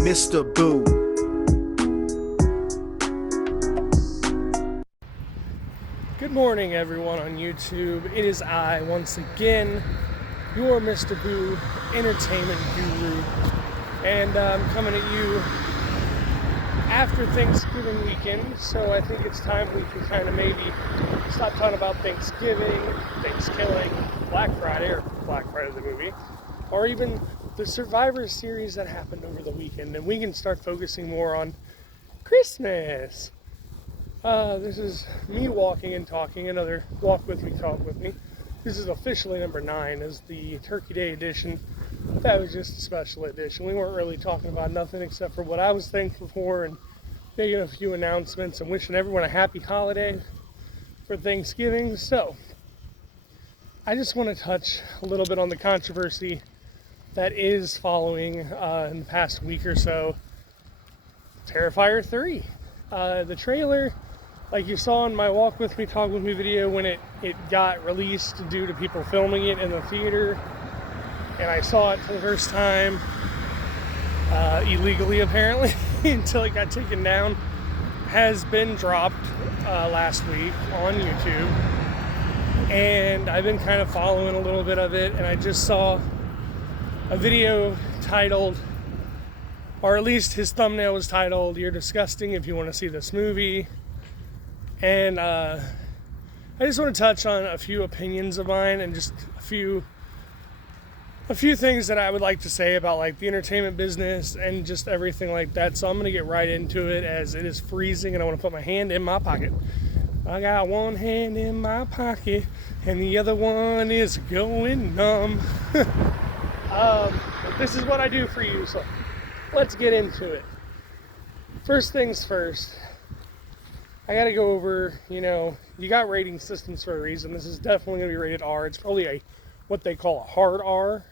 Mr. Boo. Good morning, everyone on YouTube. It is I, once again, your Mr. Boo entertainment guru. And I'm coming at you after Thanksgiving weekend, so I think it's time we can kind of maybe stop talking about Thanksgiving, Thanksgiving, Black Friday, or Black Friday the movie, or even the Survivor series that happened over the weekend, and we can start focusing more on Christmas. This is me walking and talking, another walk with me, talk with me. This is officially number 9, as the Turkey Day edition. That was just a special edition. We weren't really talking about nothing except for what I was thankful for and making a few announcements and wishing everyone a happy holiday for Thanksgiving. So, I just want to touch a little bit on the controversy that is following in the past week or so. Terrifier 3. The trailer, like you saw in my Walk With Me, Talk With Me video, when it got released due to people filming it in the theater, and I saw it for the first time, illegally apparently, until it got taken down, has been dropped last week on YouTube, and I've been kind of following a little bit of it, and I just saw a video titled, or at least his thumbnail was titled, "You're Disgusting If You Want to See This Movie." And I just want to touch on a few opinions of mine and just a few things that I would like to say about like the entertainment business and just everything like that. So I'm going to get right into it, as it is freezing and I want to put my hand in my pocket. I got one hand in my pocket and the other one is going numb. But this is what I do for you, so let's get into it. First things first, I gotta go over, you got rating systems for a reason. This is definitely gonna be rated R. It's probably what they call a hard R.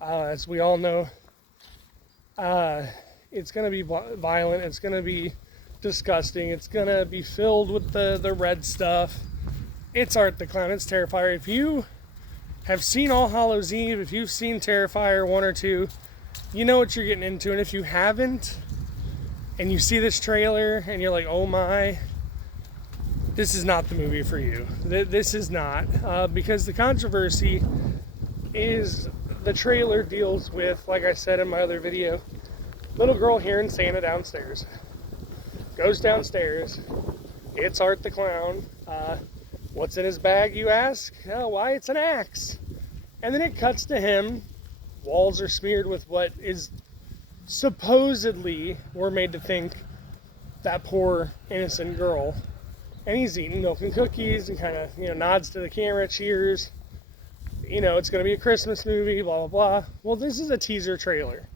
As we all know, it's gonna be violent, it's gonna be disgusting, it's gonna be filled with the red stuff. It's Art the Clown, it's Terrifier. If you have seen All Hallows Eve, if you've seen Terrifier 1 or 2, you know what you're getting into. And if you haven't, and you see this trailer and you're like, oh my, this is not the movie for you. This is not, because the controversy is the trailer deals with, like I said in my other video, little girl hearing Santa downstairs. Goes downstairs. It's Art the Clown. What's in his bag, you ask? Oh, why, it's an axe. And then it cuts to him. Walls are smeared with what is supposedly, we're made to think, that poor innocent girl. And he's eating milk and cookies and kind of, nods to the camera, cheers. It's going to be a Christmas movie, blah, blah, blah. Well, this is a teaser trailer.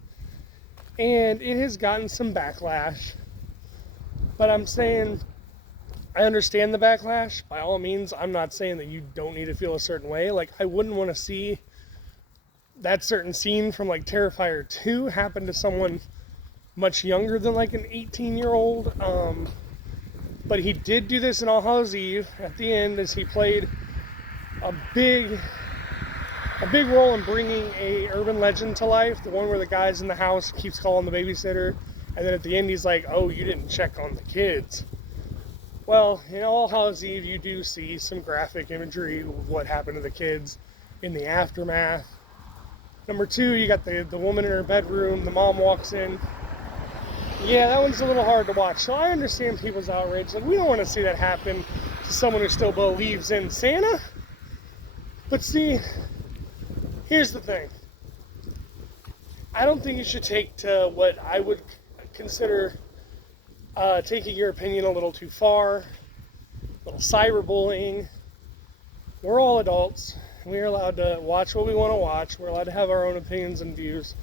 And it has gotten some backlash. But I'm saying, I understand the backlash. By all means, I'm not saying that you don't need to feel a certain way. Like, I wouldn't want to see that certain scene from like Terrifier 2 happen to someone much younger than like an 18-year-old. But he did do this in All Hallows Eve at the end, as he played a big role in bringing a urban legend to life. The one where the guy's in the house, keeps calling the babysitter, and then at the end he's like, oh, you didn't check on the kids. Well, in All Hallows Eve you do see some graphic imagery of what happened to the kids in the aftermath. Number 2, you got the woman in her bedroom, the mom walks in. Yeah, that one's a little hard to watch. So I understand people's outrage. Like, we don't want to see that happen to someone who still believes in Santa. But see, here's the thing. I don't think you should take to what I would consider taking your opinion a little too far. A little cyberbullying. We're all adults. We are allowed to watch what we want to watch. We're allowed to have our own opinions and views.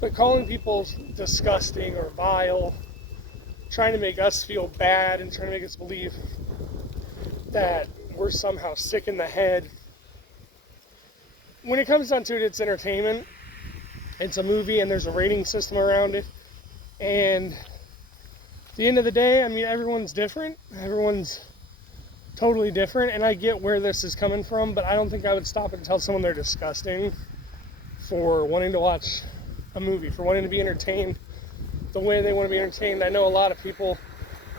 But calling people disgusting or vile, trying to make us feel bad and trying to make us believe that we're somehow sick in the head. When it comes down to it, it's entertainment. It's a movie and there's a rating system around it. And at the end of the day, I mean, everyone's different. Everyone's totally different, and I get where this is coming from, but I don't think I would stop and tell someone they're disgusting for wanting to watch a movie, for wanting to be entertained the way they want to be entertained. I know a lot of people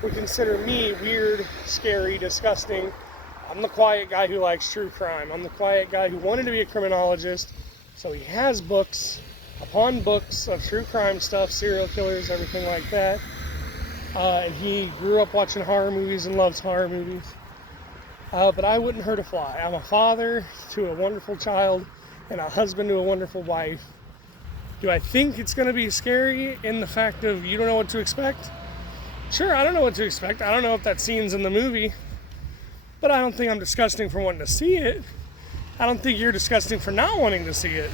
would consider me weird, scary, disgusting. I'm the quiet guy who likes true crime. I'm the quiet guy who wanted to be a criminologist, so he has books upon books of true crime stuff, serial killers, everything like that. And he grew up watching horror movies and loves horror movies. But I wouldn't hurt a fly. I'm a father to a wonderful child and a husband to a wonderful wife. Do I think it's going to be scary in the fact of you don't know what to expect? Sure, I don't know what to expect. I don't know if that scene's in the movie. But I don't think I'm disgusting for wanting to see it. I don't think you're disgusting for not wanting to see it.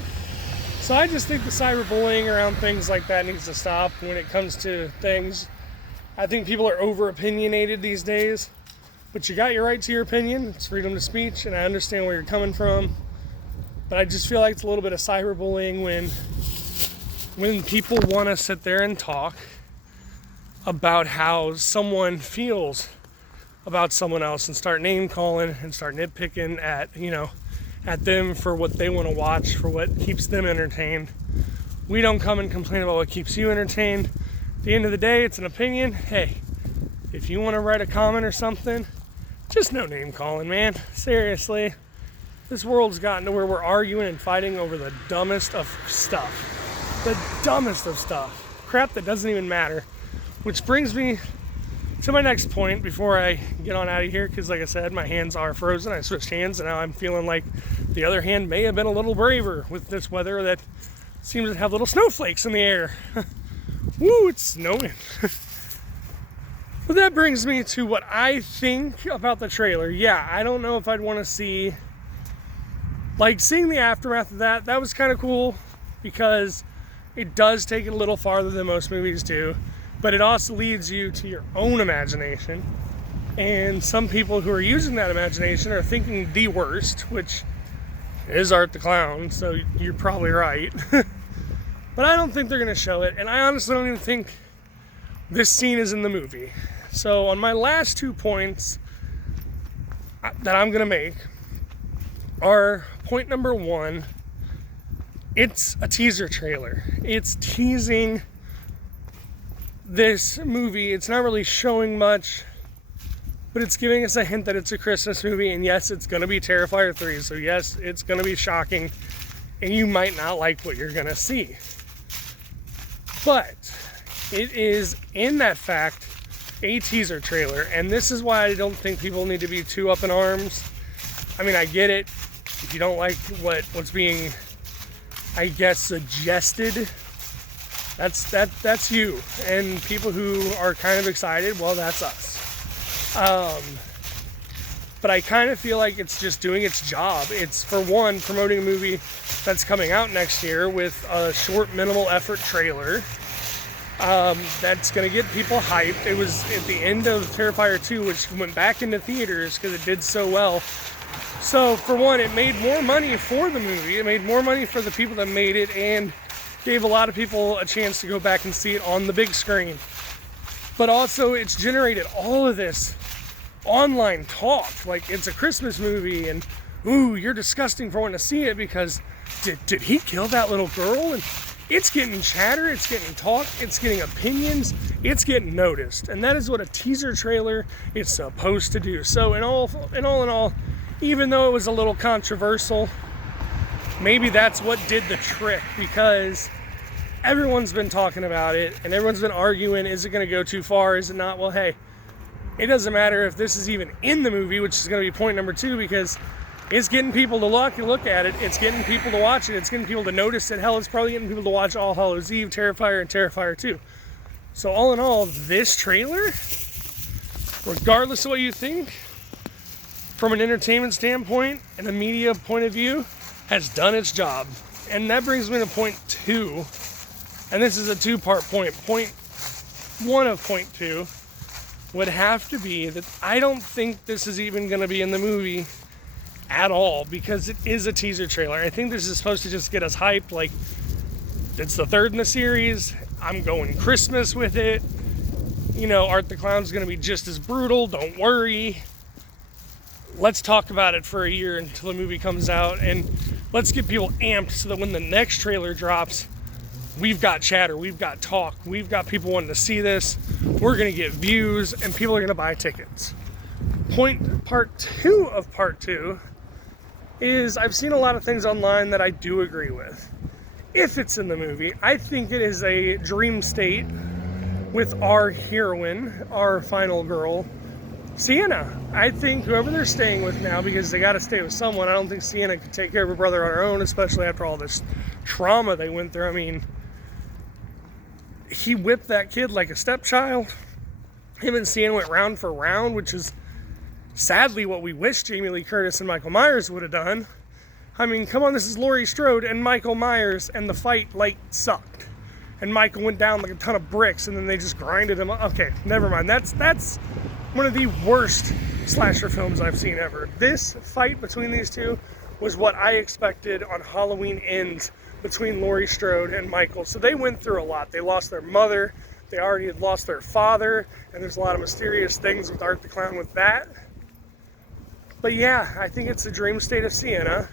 So I just think the cyberbullying around things like that needs to stop when it comes to things. I think people are over-opinionated these days. But you got your right to your opinion. It's freedom of speech, and I understand where you're coming from. But I just feel like it's a little bit of cyberbullying when people want to sit there and talk about how someone feels about someone else and start name calling and start nitpicking at them for what they want to watch, for what keeps them entertained. We don't come and complain about what keeps you entertained. At the end of the day, it's an opinion. Hey, if you want to write a comment or something, just no name calling, man. Seriously. This world's gotten to where we're arguing and fighting over the dumbest of stuff. The dumbest of stuff. Crap that doesn't even matter. Which brings me to my next point before I get on out of here, because like I said, my hands are frozen. I switched hands, and now I'm feeling like the other hand may have been a little braver with this weather that seems to have little snowflakes in the air. Woo, it's snowing. But that brings me to what I think about the trailer. Yeah, I don't know if I'd want to see, like, seeing the aftermath of that was kind of cool, because it does take it a little farther than most movies do. But it also leads you to your own imagination. And some people who are using that imagination are thinking the worst, which is Art the Clown, so you're probably right. But I don't think they're going to show it, and I honestly don't even think this scene is in the movie. So on my last 2 points that I'm going to make are point number 1, it's a teaser trailer. It's teasing this movie. It's not really showing much, but it's giving us a hint that it's a Christmas movie, and yes, it's going to be Terrifier 3, so yes, it's going to be shocking, and you might not like what you're going to see. But it is, in that fact, a teaser trailer, and this is why I don't think people need to be too up in arms. I mean, I get it. If you don't like what's being, I guess, suggested, that's you. And people who are kind of excited, well, that's us. But I kind of feel like it's just doing its job. It's, for one, promoting a movie that's coming out next year with a short, minimal effort trailer. That's going to get people hyped. It was at the end of Terrifier 2, which went back into theaters because it did so well. So, for one, it made more money for the movie. It made more money for the people that made it, and gave a lot of people a chance to go back and see it on the big screen. But also, it's generated all of this online talk. Like, it's a Christmas movie, and, ooh, you're disgusting for wanting to see it because did he kill that little girl? And it's getting chatter, it's getting talk, it's getting opinions, it's getting noticed. And that is what a teaser trailer is supposed to do. So in all, even though it was a little controversial, maybe that's what did the trick, because everyone's been talking about it and everyone's been arguing, is it going to go too far, is it not? Well, hey, it doesn't matter if this is even in the movie, which is going to be point number 2, because it's getting people to look at it, it's getting people to watch it, it's getting people to notice it. Hell, it's probably getting people to watch All Hallows Eve, Terrifier, and Terrifier 2. So all in all, this trailer, regardless of what you think, from an entertainment standpoint and a media point of view, has done its job. And that brings me to point 2, and this is a 2-part point. Point 1 of point 2 would have to be that I don't think this is even going to be in the movie at all, because it is a teaser trailer. I think this is supposed to just get us hyped, like, it's the 3rd in the series, I'm going Christmas with it, you know, Art the Clown's going to be just as brutal, don't worry. Let's talk about it for a year until the movie comes out, and let's get people amped so that when the next trailer drops, we've got chatter, we've got talk, we've got people wanting to see this, we're going to get views, and people are going to buy tickets. Part two of part two is I've seen a lot of things online that I do agree with. If it's in the movie, I think it is a dream state with our heroine, our final girl, Sienna. I think whoever they're staying with now, because they got to stay with someone, I don't think Sienna could take care of her brother on her own, especially after all this trauma they went through. I mean, he whipped that kid like a stepchild. Him and Sienna went round for round, which is sadly what we wish Jamie Lee Curtis and Michael Myers would have done. I mean, come on, this is Laurie Strode and Michael Myers, and the fight, like, sucked. And Michael went down like a ton of bricks, and then they just grinded him up. Okay, never mind. That's one of the worst slasher films I've seen ever. This fight between these two was what I expected on Halloween Ends between Laurie Strode and Michael. So they went through a lot. They lost their mother. They already had lost their father. And there's a lot of mysterious things with Art the Clown with that. But yeah, I think it's the dream state of Sienna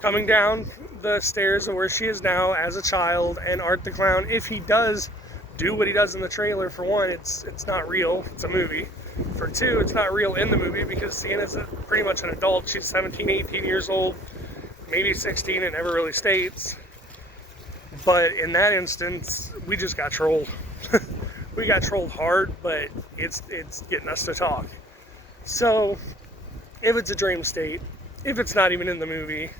coming down the stairs of where she is now as a child, and Art the Clown, if he does do what he does in the trailer, for one, it's not real, it's a movie. For two, it's not real in the movie because Sienna's pretty much an adult. She's 17, 18 years old, maybe 16, it never really states. But in that instance, we just got trolled. We got trolled hard, but it's getting us to talk. So, if it's a dream state, if it's not even in the movie,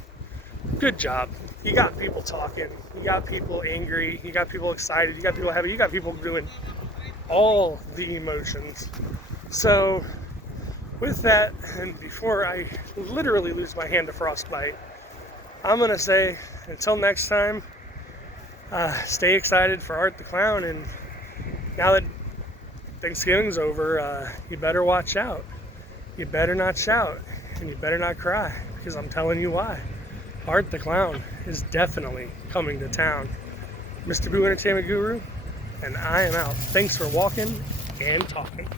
good job. You got people talking, you got people angry, you got people excited, you got people happy, you got people doing all the emotions. So, with that, and before I literally lose my hand to frostbite, I'm going to say, until next time, stay excited for Art the Clown, and now that Thanksgiving's over, you better watch out. You better not shout, and you better not cry, because I'm telling you why. Art the Clown is definitely coming to town. Mr. Boo Entertainment Guru, and I am out. Thanks for walking and talking.